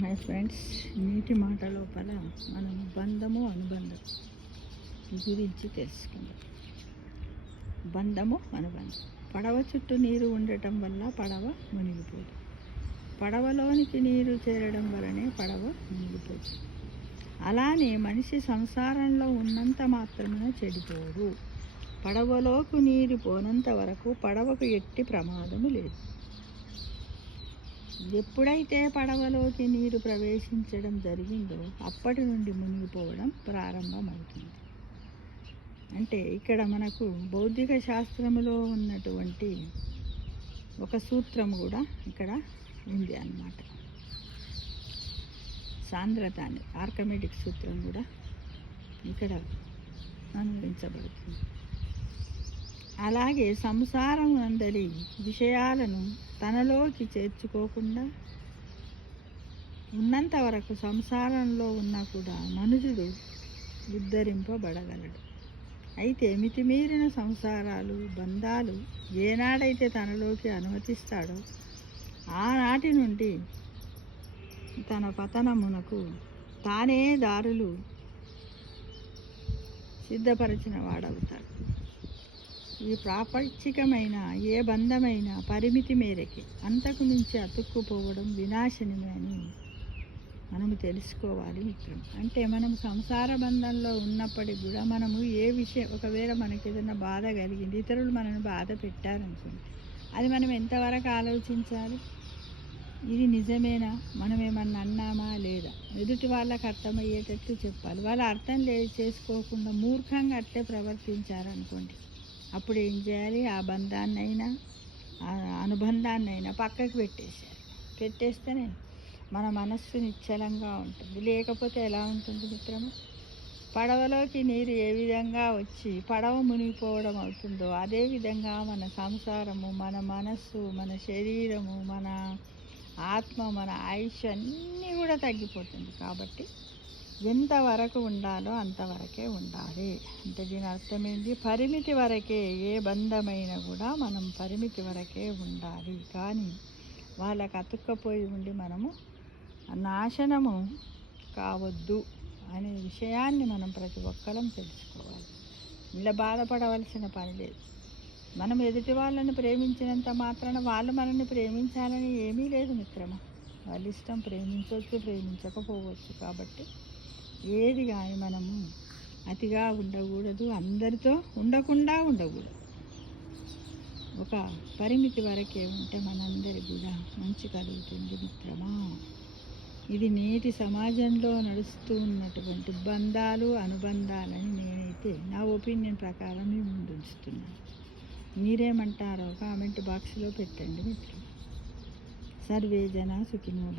Hi friends, నీటి మాట లోపల మనం బంధము అనుబంధం గురించి తెలుసుకుందాం. బంధము అనుబంధం. పడవ చుట్టూ నీరు ఉండటం వల్ల పడవ మునిగిపోదు. పడవలోనికి నీరు చేరడం వలనే పడవ మునిగిపోదు. అలానే మనిషి సంసారంలో ఉన్నంత మాత్రమే చెడిపోడు. పడవలోకి నీరు పోనంత వరకు పడవకు ఎట్టి ప్రమాదము లేదు. ఎప్పుడైతే పడవలోకి నీరు ప్రవేశించడం జరిగిందో అప్పటి నుండి మునిగిపోవడం ప్రారంభమవుతుంది. అంటే ఇక్కడ మనకు బౌద్ధిక శాస్త్రములో ఉన్నటువంటి ఒక సూత్రం కూడా ఇక్కడ ఉంది అన్నమాట. సాంద్రత అని ఆర్కిమెటిక్ సూత్రం కూడా ఇక్కడ అన్వయించబడుతుంది. అలాగే సంసారం అందరి విషయాలను తనలోకి చేర్చుకోకుండా ఉన్నంత వరకు సంసారంలో ఉన్నా కూడా మనుషుడు ఉద్ధరింపబడగలడు. అయితే మితిమీరిన సంసారాలు బంధాలు ఏనాడైతే తనలోకి అనుమతిస్తాడో ఆనాటి నుండి తన పతనమునకు తానే దారులు సిద్ధపరిచిన వాడవుతాడు. ఈ ప్రాపంచికమైన ఏ బంధమైన పరిమితి మేరకి అంతకు మించి అతుక్కుపోవడం వినాశనమే అని మనము తెలుసుకోవాలి మిత్రం. అంటే మనం సంసార బంధంలో ఉన్నప్పటికి కూడా మనము ఏ విషయం ఒకవేళ మనకి ఏదైనా బాధ కలిగింది, ఇతరులు మనల్ని బాధ పెట్టారనుకోండి, అది మనం ఎంతవరకు ఆలోచించాలి? ఇది నిజమేనా, మనం ఏమన్నా అన్నామా లేదా, ఎదుటి వాళ్ళకి అర్థమయ్యేటట్టు చెప్పాలి. వాళ్ళు అర్థం చేసుకోకుండా మూర్ఖంగా అట్లే ప్రవర్తించారనుకోండి, అప్పుడు ఏం చేయాలి? ఆ బంధాన్నైనా ఆ అనుబంధాన్నైనా పక్కకు పెట్టేస్తేనే మన మనస్సు నిశ్చలంగా ఉంటుంది. లేకపోతే ఎలా ఉంటుంది మిత్రము? పడవలోకి నీరు ఏ విధంగా వచ్చి పడవ మునిగిపోవడం అవుతుందో అదేవిధంగా మన సంసారము, మన మనస్సు, మన శరీరము, మన ఆత్మ, మన ఆయుష్ అన్నీ కూడా తగ్గిపోతుంది. కాబట్టి ఎంతవరకు ఉండాలో అంతవరకే ఉండాలి. అంటే దీని అర్థం ఏంటి? పరిమితి వరకే ఏ బంధమైనా కూడా మనం పరిమితి వరకే ఉండాలి. కానీ వాళ్ళకి అతుక్కపోయి ఉండి మనము నాశనము కావద్దు అనే విషయాన్ని మనం ప్రతి ఒక్కరం తెలుసుకోవాలి. ఇలా బాధపడవలసిన పని లేదు. మనం ఎదుటి వాళ్ళని ప్రేమించినంత మాత్రాన వాళ్ళు మనల్ని ప్రేమించాలని ఏమీ లేదు మిత్రమా. వాళ్ళ ఇష్టం, ప్రేమించవచ్చు, ప్రేమించకపోవచ్చు. కాబట్టి ఏది కానీ మనము అతిగా ఉండకూడదు, అందరితో ఉండకూడదు. ఒక పరిమితి వరకే ఉంటే మనందరికి కూడా మంచి కలుగుతుంది మిత్రమా. ఇది నేటి సమాజంలో నడుస్తూ ఉన్నటువంటి బంధాలు, అనుబంధాలని నేనైతే నా ఒపీనియన్ ప్రకారం మీ ముందు ఉంచుతున్నాను. మీరేమంటారో కామెంట్ బాక్స్లో పెట్టండి మిత్రమా. సర్వే జన సుఖినో.